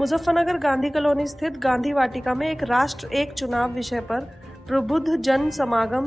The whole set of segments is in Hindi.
मुजफ्फरनगर गांधी कॉलोनी स्थित गांधी वाटिका में एक राष्ट्र एक चुनाव विषय पर प्रबुद्ध जन समागम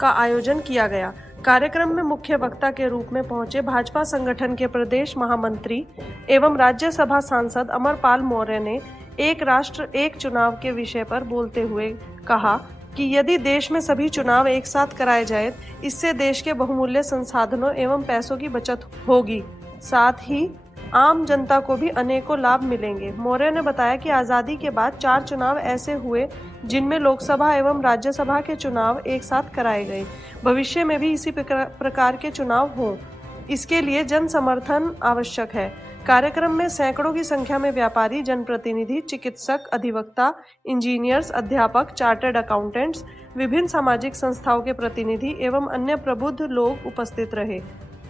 का आयोजन किया गया। कार्यक्रम में मुख्य वक्ता के रूप में पहुंचे भाजपा संगठन के प्रदेश महामंत्री एवं राज्यसभा सांसद अमरपाल मौर्य ने एक राष्ट्र एक चुनाव के विषय पर बोलते हुए कहा कि यदि देश में सभी चुनाव एक साथ कराए जाए, इससे देश के बहुमूल्य संसाधनों एवं पैसों की बचत होगी, साथ ही आम जनता को भी अनेकों लाभ मिलेंगे। मौर्य ने बताया कि आज़ादी के बाद 4 चुनाव ऐसे हुए जिनमें लोकसभा एवं राज्यसभा के चुनाव एक साथ कराए गए। भविष्य में भी इसी प्रकार के चुनाव हों, इसके लिए जन समर्थन आवश्यक है। कार्यक्रम में सैकड़ों की संख्या में व्यापारी, जनप्रतिनिधि, चिकित्सक, अधिवक्ता, इंजीनियर्स, अध्यापक, चार्टर्ड अकाउंटेंट्स, विभिन्न सामाजिक संस्थाओं के प्रतिनिधि एवं अन्य प्रबुद्ध लोग उपस्थित रहे।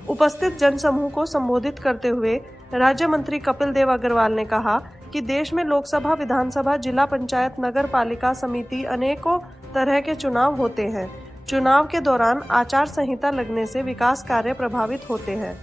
उपस्थित जनसमूह को संबोधित करते हुए राज्य मंत्री कपिल देव अग्रवाल ने कहा कि देश में लोकसभा, विधानसभा, जिला पंचायत, नगर पालिका समिति अनेकों तरह के चुनाव होते हैं। चुनाव के दौरान आचार संहिता लगने से विकास कार्य प्रभावित होते हैं,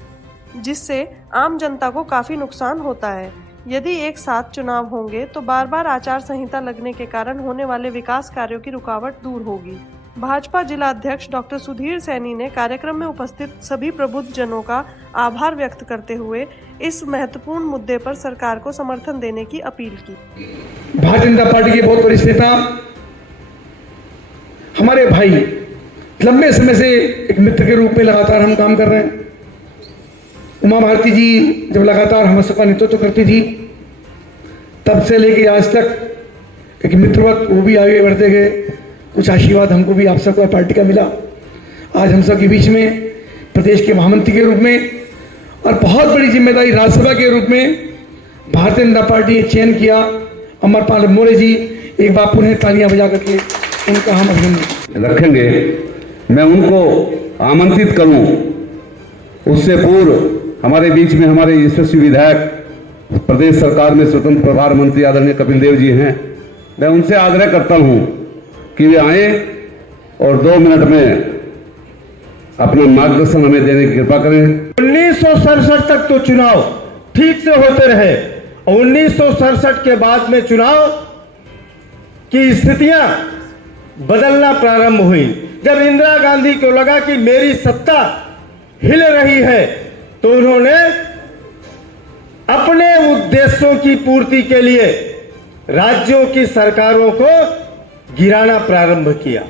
जिससे आम जनता को काफी नुकसान होता है। यदि एक साथ चुनाव होंगे तो बार बार आचार संहिता लगने के कारण होने वाले विकास कार्यों की रुकावट दूर होगी। भाजपा जिला अध्यक्ष डॉक्टर सुधीर सैनी ने कार्यक्रम में उपस्थित सभी प्रबुद्ध जनों का आभार व्यक्त करते हुए इस महत्वपूर्ण मुद्दे पर सरकार को समर्थन देने की अपील की। भारतीय जनता पार्टी के बहुत वरिष्ठ नेता, हमारे भाई, लंबे समय से एक मित्र के रूप में लगातार हम काम कर रहे हैं। उमा भारती जी जब लगातार हम सबका नेतृत्व करती थी, तब से लेके आज तक एक मित्रवत वो भी आगे बढ़ते गए। कुछ आशीर्वाद हमको भी आप सबको पार्टी का मिला। आज हम सब के बीच में प्रदेश के महामंत्री के रूप में और बहुत बड़ी जिम्मेदारी राज्यसभा के रूप में भारतीय जनता पार्टी ने चयन किया। अमरपाल मौर्य जी, एक बार पुनः तालियां बजा करके उनका हम अभिनंदन रखेंगे। मैं उनको आमंत्रित करूं, उससे पूर्व हमारे बीच में हमारे यशस्वी विधायक, प्रदेश सरकार में स्वतंत्र प्रभार मंत्री आदरणीय कपिल देव जी हैं। मैं उनसे आग्रह करता हूं कि वे आए और 2 मिनट में अपना मार्गदर्शन हमें देने की कृपा करें। 1967 तक तो चुनाव ठीक से होते रहे और 1967 के बाद में चुनाव की स्थितियां बदलना प्रारंभ हुई। जब इंदिरा गांधी को लगा कि मेरी सत्ता हिल रही है, तो उन्होंने अपने उद्देश्यों की पूर्ति के लिए राज्यों की सरकारों को गिराना प्रारंभ किया।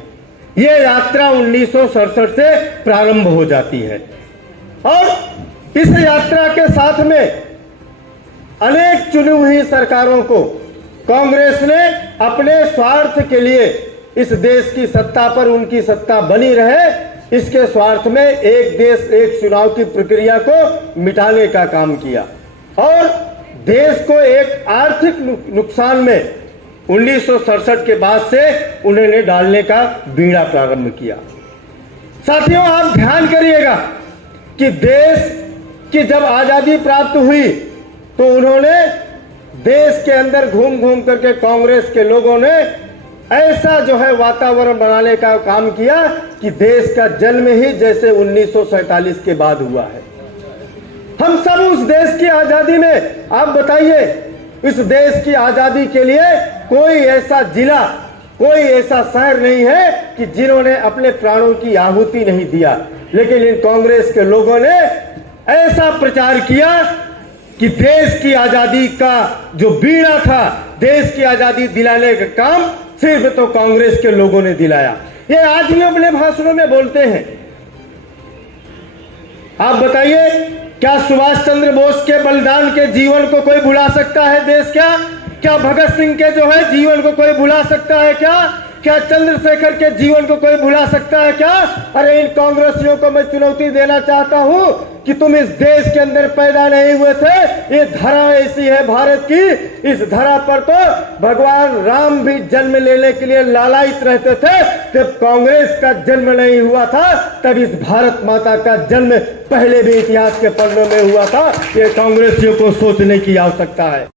यह यात्रा 1967 से प्रारंभ हो जाती है और इस यात्रा के साथ में अनेक चुनी हुई सरकारों को कांग्रेस ने अपने स्वार्थ के लिए इस देश की सत्ता पर उनकी सत्ता बनी रहे, इसके स्वार्थ में एक देश एक चुनाव की प्रक्रिया को मिटाने का काम किया और देश को एक आर्थिक नुकसान में 1967 के बाद से उन्होंने डालने का बीड़ा प्रारंभ किया। साथियों, आप ध्यान करिएगा कि देश की जब आजादी प्राप्त हुई तो उन्होंने देश के अंदर घूम घूम करके कांग्रेस के लोगों ने ऐसा जो है वातावरण बनाने का काम किया कि देश का जन्म ही जैसे 1947 के बाद हुआ है। हम सब उस देश की आजादी में, आप बताइए, इस देश की आजादी के लिए कोई ऐसा जिला, कोई ऐसा शहर नहीं है कि जिन्होंने अपने प्राणों की आहुति नहीं दिया। लेकिन इन कांग्रेस के लोगों ने ऐसा प्रचार किया कि देश की आजादी का जो बीड़ा था, देश की आजादी दिलाने का काम सिर्फ तो कांग्रेस के लोगों ने दिलाया। ये आज भी अपने भाषणों में बोलते हैं। आप बताइए, क्या सुभाष चंद्र बोस के बलिदान के जीवन को कोई भुला सकता है देश? क्या भगत सिंह के जो है जीवन को कोई भुला सकता है? क्या चंद्रशेखर के जीवन को कोई भुला सकता है क्या? अरे इन कांग्रेसियों को मैं चुनौती देना चाहता हूं कि तुम इस देश के अंदर पैदा नहीं हुए थे। ये धरा ऐसी है भारत की, इस धरा पर तो भगवान राम भी जन्म लेने के लिए लालायित रहते थे। जब कांग्रेस का जन्म नहीं हुआ था, तब इस भारत माता का जन्म पहले भी इतिहास के पन्नों में हुआ था। ये कांग्रेसियों को सोचने की आवश्यकता है।